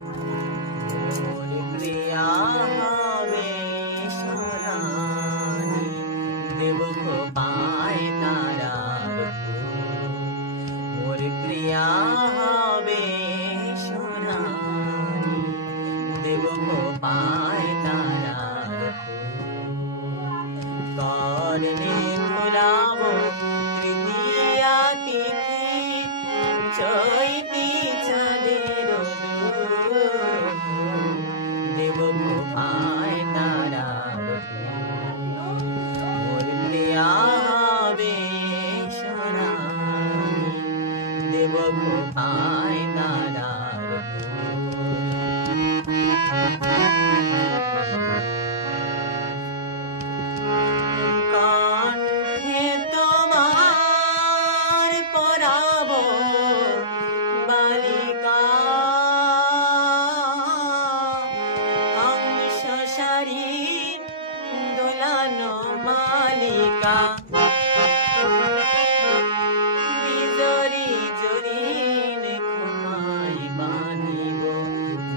মোর প্রিয়া হবে সোনানি, দেব খোপায় তারার ফুল। মোর প্রিয়া হবে সোনানি, দেব খোপায় তারার ফুল। করলে ফুলাব তৃতীয়া তিথি, চৈতি চাঁদের দোল। দেব খোপায় তারার ফুল। মোর প্রিয়া হবে সোনানি, দেব খোপায় তারার ফুল। কণ্ঠে তোমার পরাব বালিকা, হংস শাড়ির দোলানো মালিকা। বিজরি জরিন খোপায় বাঁধিব,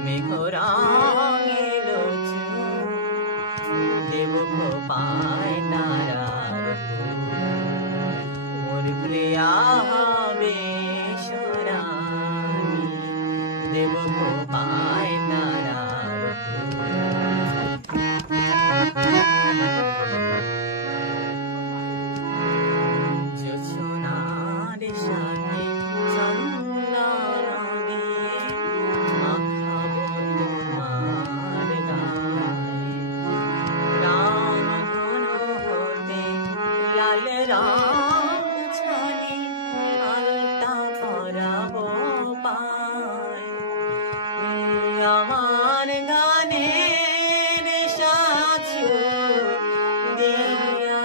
মেঘ রঙের চুল। দেব খোপায় তারার ফুল। মোর প্রিয়া হবে সোনানি, দেব খোপায় তারার ফুল। জোছনার সাথে চন্দন দিয়ে মাখাবো তোমার গায়ে। রামধনু হতে লাল রং ছানি, আলতা পরাবো পায়। আমার গানের সাজু দিয়া,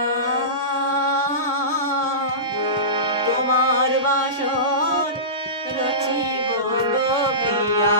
তোমার বাসর রচিব গো প্রিয়া।